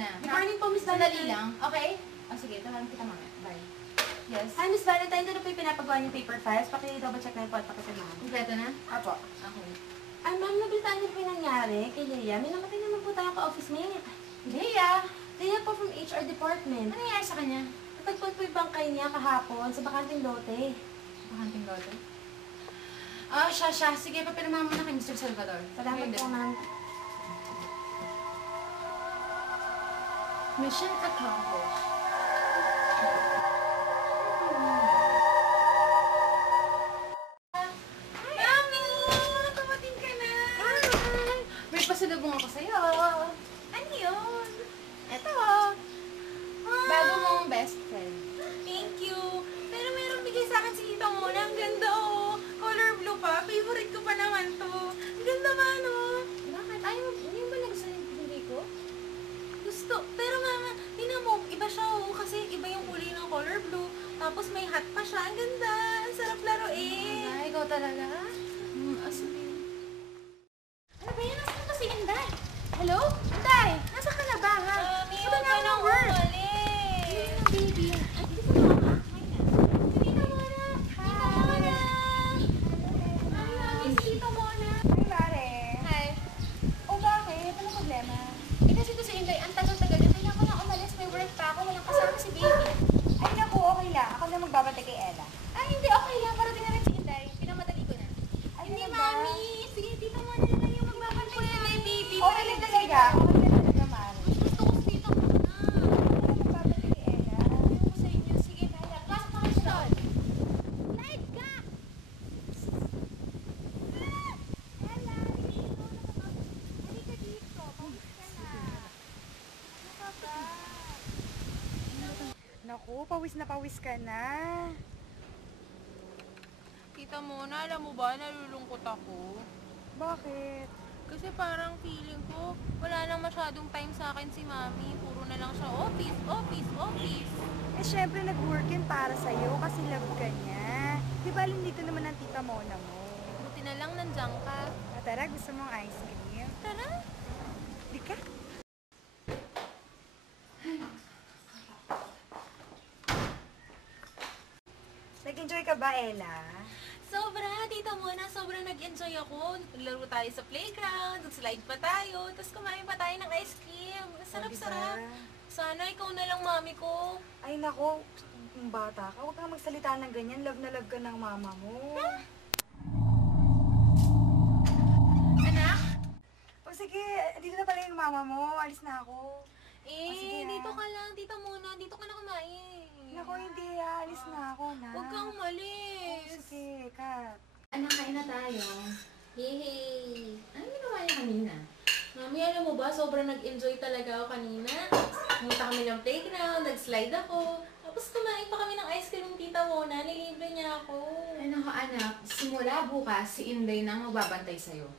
muna. Good morning po, Miss Sandali Valentine. lang, okay? O sige, tawagan kita mamaya. Bye. Yes. Hi, Miss Valentine. Ito na po yung pinapagawa niyong paper files. Paki-double check na yung po at pakisamahan. Kompleto na? Apo. Okay. Ay, ma'am, nabalitaan niyo po yung nangyari kay Leia. May namatay naman po tayo ka-office mate. Leia! Leia po from HR department. Ano nangyari sa kanya? Natagpuan po yung bangkay niya kahapon sa bakanting lote. Bakanting lote? Ah, siya. Sige, papirmahan mo na kay Mr. Salvador. Salamat po, ma'am. Mission accomplished. Mami! Nakamating ka na! May pasalubong ako sa'yo. Ano yun? Ito. Bago mong best friend. Thank you. Pero meron bigay sa akin si Tita Mona. Ang ganda oh. Color blue pa. Favorite ko pa naman to. Ang ganda ba no? Bakit? Hindi ba nagustuhan yung pinili ko? Gusto. Pero mama, tingnan mo, iba siya oh. Kasi iba yung kulay ng color blue. Tapos may hat pa siya. Ang ganda. Ang sarap laruin. Ay, ikaw talaga? Sige. Ano ba yan? Nasaan ka si Inday? Hello? Inday! Nasaan ka na ba, ha? Mami, Sabi huwag nga ka ng nang work. umalis. Baby. Ay, dito ka na. Tita Mona. Tita Mona. Ay, mami, si Tita Mona. Hi, Mare. Hi. O bakit? Ano problema? Eh, kasi ito si Inday, ang tagal-tagal niya. Kailangan ko na umalis. May work pa ako. Walang kasama si baby. Ay, naku, okay lang. Ako na magbabantay kay Ella. Ay, hindi. Okay lang. Parating na rin si Inday. Pinamadali ko na. Ay, Hindi, ano ba? mami. Sige, Tita Mona na lang yung magbabantay sa baby. Okay lang talaga. Okay lang talaga, Mare. Gusto ko si Tita Mona. Magbabantay kay Ella. Ayaw ko sa inyo. Sige, kaya. Pasok ka kayo doon. Live ka! Ella, halika dito. Pawis ka na. Ano ka ba? Naku, pawis ka na. Tita Mona, alam mo ba, nalulungkot ako. Bakit? Kasi parang feeling ko, wala nang masyadong time sa akin si Mami. Puro na lang siya office. Eh, syempre nag-work yun para sa'yo kasi love ka niya. Di ba dito naman ang tita Mona mo? Buti na lang nandiyan ka. Tara, gusto mong ice cream? Tara. Di ka? Nag-enjoy ka ba, Ella? Sobra, Tita Mona, sobrang nag-enjoy ako. Naglaro tayo sa playground, nag-slide pa tayo, tapos kumain pa tayo ng ice cream. Sarap-sarap. Sana ikaw na lang, Mami ko. Ay, nako. Kung bata ka, huwag kang magsalita ng ganyan. Love na love ka ng mama mo. Anak? O sige, dito na pala yung mama mo. Alis na ako. sige, Dito ah. ka lang, Tita Mona. Dito ka na kumain. Nako, hindi. Alis na ako na. Huwag kang umalis. Sige, Kat. Anak, kain na tayo. Yay! Ano ginawa niya kanina? Mami, alam mo ba, sobrang nag-enjoy talaga ako kanina. Pumunta kami ng playground, nag-slide ako. Tapos kumain pa kami ng ice cream, Tita Mona. Nilibre niya ako. Ay nako anak, simula bukas si Inday na ang magbabantay sa'yo.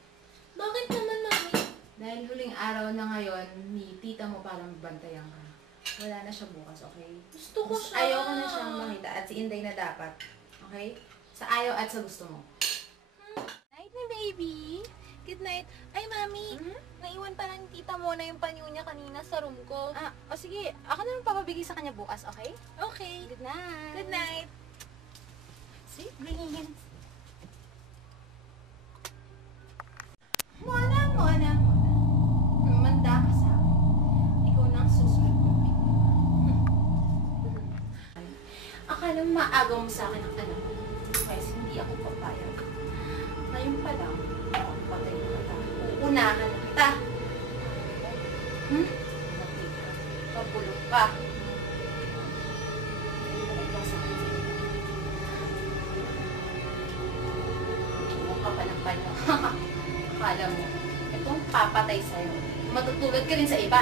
Bakit naman, Mami? Dahil huling araw na ngayon ni tita mo para magbantayan ka. Wala na siya bukas, okay? Gusto ko siya. Ayoko na siyang makita at si Inday na dapat. Okay? Sa ayaw at sa gusto mo. Night na, baby. Good night. Ay, Mami. Naiwan pa lang ni Tita Mona yung panyo niya kanina sa room ko. O sige, ako na lang papabigay sa kanya bukas, okay? Okay. Good night. Good night. Sweet dreams. Mona. Manda ka sa akin. Ikaw na ang susunod kong Akala mo maagaw mo sa akin ang anak ko. Kaya hindi ako papayag. Ngayon pa lang, ako patay na kita. Uunahan na kita. Pabulok ka. Balik ka sa akin. Huwag ka pa ng panyo. Akala mo, itong papatay sa'yo. Matutulad ka rin sa iba.